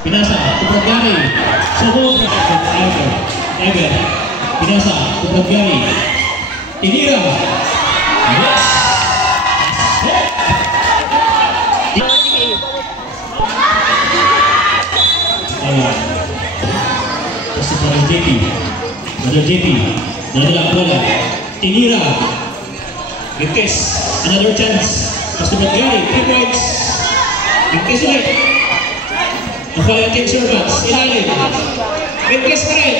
Pinasa, Tupagyari. Sumobra. Ever. Pinasa, Tupagyari. Tinira. Yes! Kasi Brother JP. Nadala ang bola. Tinira. Vintes. Another chance. Mas Tupagyari. 3 points. Vintes ulit. Nakala yung team servants. Ilalim. Vintes pa rin.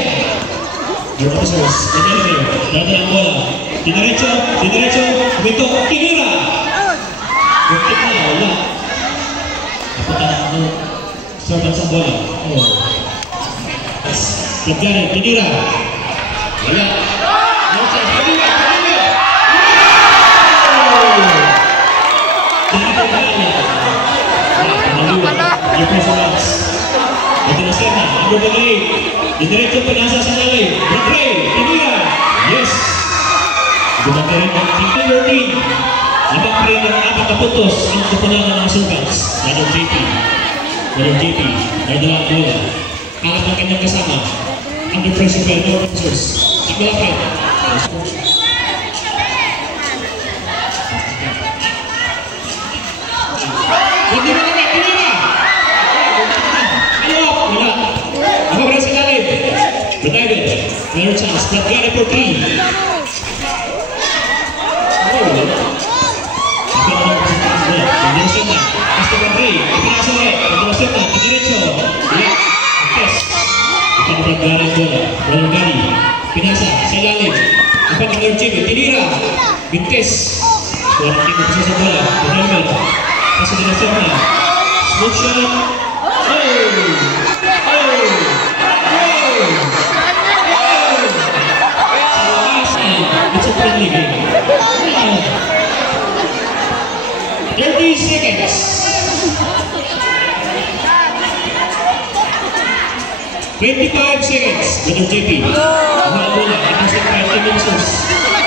Your officers. Nadala ang bola. Diniretso. Bito. Tinira. Vintes na. Wala. Napunta na ang servants ang bola. Tupagyari. Tinira. Wala. No chance. Tinira. Your performance. Ito na Serna. Number 8. Diretso pinasa sa lalay. Ray. Tinira. Yes. Gumanda rin ang team number 13. Abang pa rin ang 4 na puntos ang kupulangan ng servants. Brother JP. Dahil ang bola. Angat ang kanyang kasama. Under pressure by the officers. Ikalapit. Hindi mo naman. Tinira. Wala. Ako ba sa galit? Batagan. Another chance. Tupagyari for 3. Pagdalasin na. Basta ba 3? Ipinasa ulit. Pagdalasin na. Pagdiretso. Test. Tupagyari ang bola. Brother Gary. Pinasa. Sa ilalim. Brother Jimmy. Tinira. Vintes. Kuha ng tingin sa bola. Pagdalasin. Pagdalasin na. Smooth shot. It's a friendly game. 30 seconds. 25 seconds. Brother JP. Bola. Ito sa 5 minutes.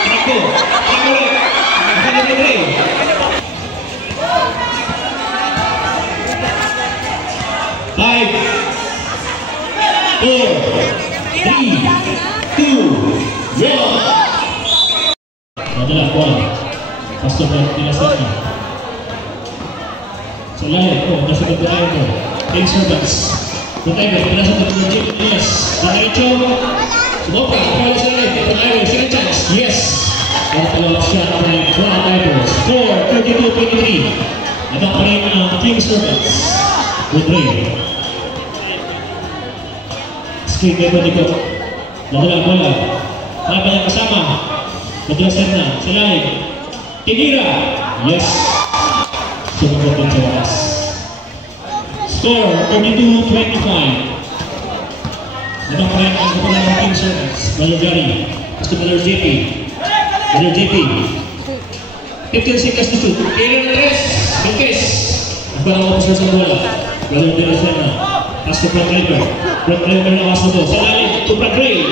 Takbo. Five, 4, 3, 2, 1. Nadala bola. Pastor pinasan niya. Sa lahat. Nasa pagkakain mo. Team servants. Pagkakain. Pinasan ng Brother JP. Yes. Diretso. Sumopra. Pagkakain sa lahat. Pagkakain. Second chance. Yes. Ang palawag siya ng Brown Divers. 4, 32-23. Abang pa rin ang team servants. Good ray. Screen kayo ba dito? Nadala ang bola. Ano ba yung kasama? Madalasan na. Sa lalim. Tinira. Yes. Sumunod ang Jonas. Score 32-25. Abang pa rin ang kapalang ng team servants. Brother Gary. Gusto Brother JP. 15 seconds to shoot. Kailan na res. Vintes. Parang officer sa bola. Brother Delasen na. Pass to Brad Driver. Brad Driver na mas mo to. Sa lalim to Brad Ray.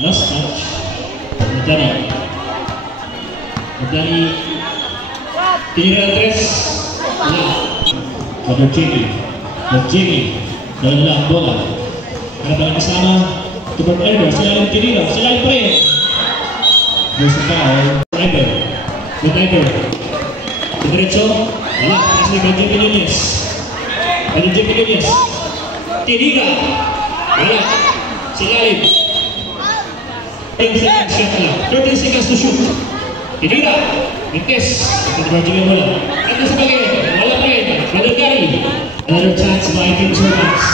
Last touch. Madani. Tinira na res. Wala. Brother Jimmy. Dala ang bola. Para ba kasama to Brad Driver. Sa lalim tinira. Sa lalim pa rin. There's a foul. Driver. Diretso. Wala. Kasi Brother Jimmy Nunez. Tinira. Wala. Silalim. 10 seconds shot lang. 13 seconds to shoot. Tinira. Vintes. Brother Jimmy wala. Ito sa bagay. Wala pa rin. Brother Gary. Another chance by team servants.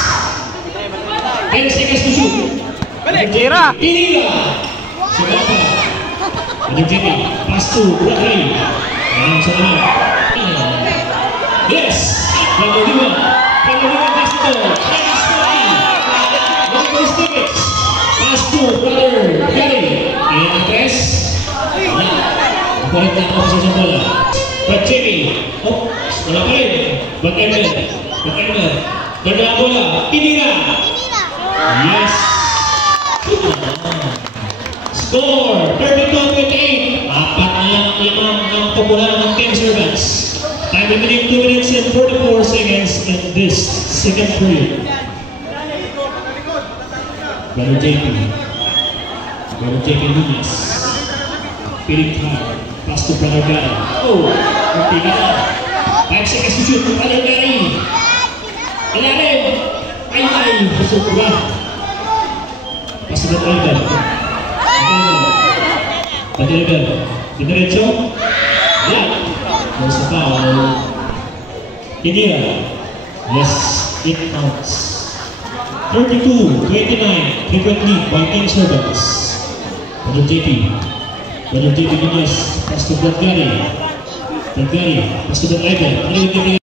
10 seconds to shoot. Tinira. Sumapa. Brother Jimmy. Pass to Brad Ray. Ayan sa naman. Yes! Brother Lima pass to pass to Brother Gary. Ayan ang press. Kulit na ako sa bola. Brad Jimmy. Wala pa rin. Brad Emer. Dala ang bola. Tinira. Yes! Score 32-28. Apat na lang ang limang ang popular ng team servants. Time remaining 2 minutes and 44 seconds. in this second period. Brother JP. Brother JP Nunez. Feeling hard. Pass to Brother Gary. Oh! Kunti na. 5 seconds to shoot. Brother Gary. Ilalim. Ay! Busog ba? Pass to Brother Ivan. Brother Ivan. Diniretso. Yan. There's the foul. Kinira. Yes, it counts. 32-29. Frequent lead by Team Servants. Brother JP. Brother JP Nunez. Pass to Brother Gary. Brother Gary. Pass to Brother Ivan.